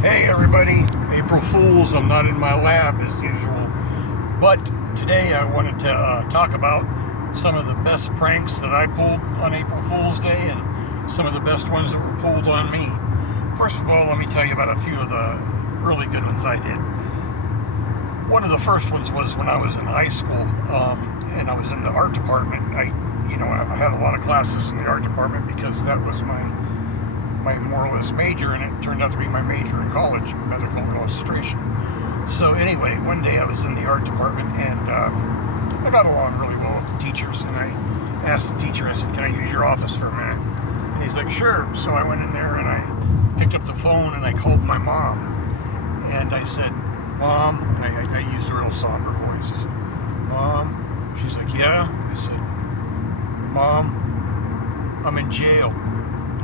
Hey everybody, April Fools. I'm not in my lab as usual, but today I wanted to talk about some of the best pranks that I pulled on April Fool's Day and some of the best ones that were pulled on me. First of all, let me tell you about a few of the really good ones I did. One of the first ones was when I was in high school, and I was in the art department. I had a lot of classes in the art department because that was my more or less major, and it turned out to be my major in college, medical illustration. So anyway, one day I was in the art department, and I got along really well with the teachers, and I asked the teacher, I said, can I use your office for a minute? And he's like, sure. So I went in there, and I picked up the phone, and I called my mom, and I said, Mom, and I used a real somber voice. I said, Mom? She's like, yeah? I said, Mom, I'm in jail.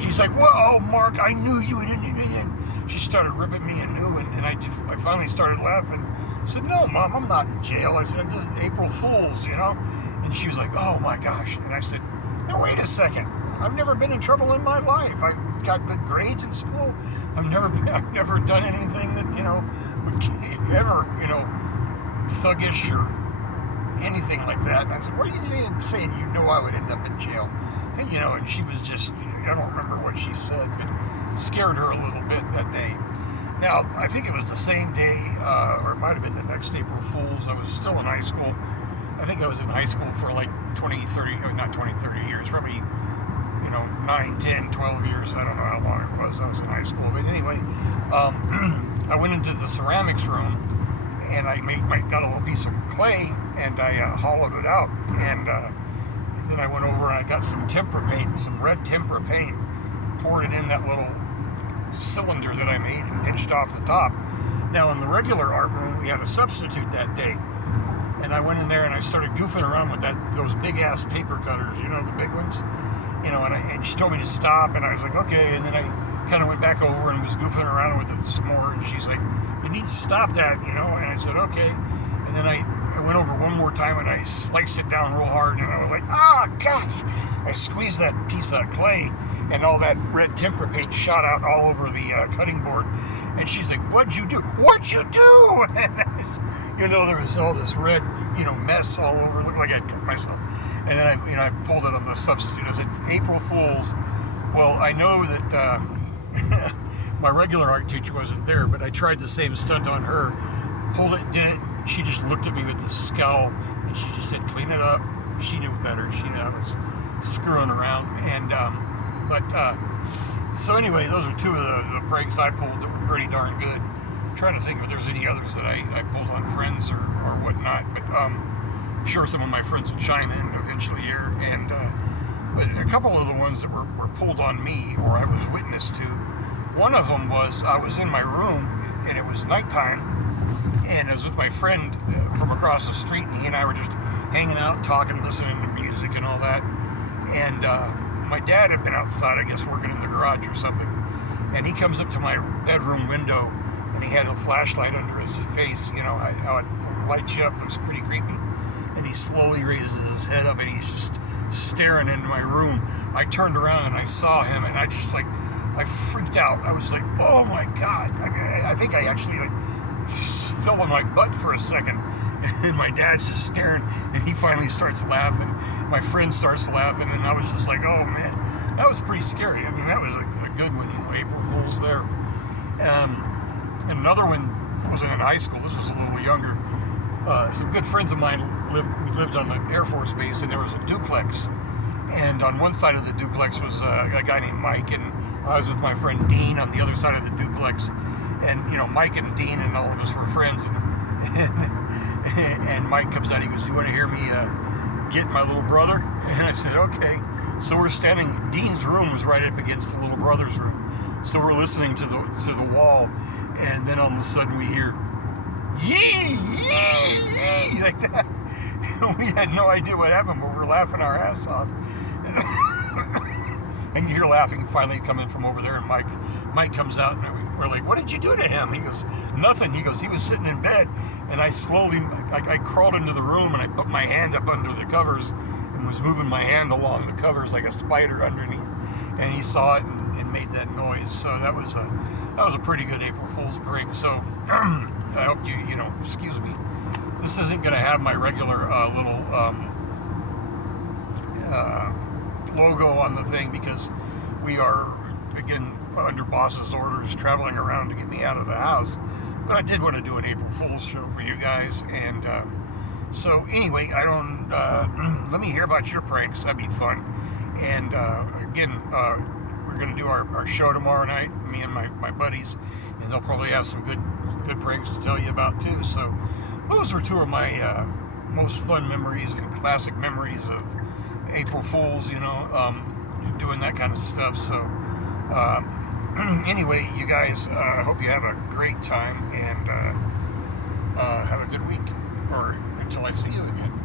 She's like, whoa, Mark, I knew you didn't. She started ripping me anew, and I finally started laughing. I said, no, Mom, I'm not in jail. I said, I'm just April Fool's, And she was like, oh, my gosh. And I said, now, wait a second. I've never been in trouble in my life. I got good grades in school. I've never done anything that, would ever, thuggish or anything like that. And I said, what are you saying? You know I would end up in jail. And she was just, I don't remember what she said, but scared her a little bit that day. Now, I think it was the same day, or it might have been the next April Fool's. I was still in high school. I think I was in high school for like 20, 30, not 20, 30 years, probably, 9, 10, 12 years. I don't know how long it was. I was in high school. But anyway, I went into the ceramics room, and I got a little piece of clay, and I hollowed it out, and then I went over and I got some tempera paint, some red tempera paint, poured it in that little cylinder that I made and inched off the top. Now, in the regular art room, we had a substitute that day, and I went in there and I started goofing around with those big ass paper cutters, the big ones, and she told me to stop, and I was like, okay, and then I kind of went back over and was goofing around with it some more, and she's like, you need to stop that, and I said, okay, and then I went over one more time and I sliced it down real hard, and I was like, gosh, I squeezed that piece of clay, and all that red tempera paint shot out all over the cutting board. And she's like, what'd you do? What'd you do? And there was all this red, mess all over. It looked like I'd cut myself. And then I pulled it on the substitute. I said, April Fools. Well, I know that my regular art teacher wasn't there, but I tried the same stunt on her. Pulled it, did it. She just looked at me with this scowl, and she just said, clean it up. She knew better. She knew I was screwing around. And, so anyway, those are two of the pranks I pulled that were pretty darn good. I'm trying to think if there's any others that I pulled on friends or whatnot, but I'm sure some of my friends will chime in eventually here. And but a couple of the ones that were pulled on me, or I was witness to, one of them was I was in my room, and it was nighttime, and I was with my friend from across the street, and he and I were just hanging out, talking, listening to music and all that. And my dad had been outside, I guess, working in the garage or something. And he comes up to my bedroom window, and he had a flashlight under his face, how it lights you up, looks pretty creepy. And he slowly raises his head up, and he's just staring into my room. I turned around, and I saw him, and I freaked out. I was like, oh my God. I mean, I think I actually, fell on my butt for a second, and my dad's just staring, and he finally starts laughing. My friend starts laughing, and I was just like, oh man, that was pretty scary. I mean, that was a good one, April Fool's there. And another one wasn't in high school. This was a little younger. Some good friends of mine we lived on the Air Force Base, and there was a duplex. And on one side of the duplex was a guy named Mike, and I was with my friend Dean on the other side of the duplex. And, Mike and Dean and all of us were friends. And Mike comes out, he goes, you want to hear me get my little brother? And I said, okay. So we're standing, Dean's room was right up against the little brother's room. So we're listening to the wall, and then all of a sudden we hear, yee, yee, yee, like that. We had no idea what happened, but we're laughing our ass off. And you hear laughing finally coming from over there, and Mike comes out, and we're like, what did you do to him? He goes, nothing. He goes, he was sitting in bed, and I crawled into the room, and I put my hand up under the covers and was moving my hand along the covers like a spider underneath. And he saw it and made that noise. So that was that was a pretty good April Fool's prank. So I hope you know, excuse me. This isn't going to have my regular little logo on the thing because we are, again, under boss's orders, traveling around to get me out of the house. But I did want to do an April Fool's show for you guys. And so anyway, I don't, let me hear about your pranks. That'd be fun. And again, we're going to do our show tomorrow night, me and my buddies, and they'll probably have some good pranks to tell you about too. So those were two of my most fun memories and classic memories of April Fools, you know, doing that kind of stuff. So anyway, you guys, I hope you have a great time and have a good week, or until I see you again.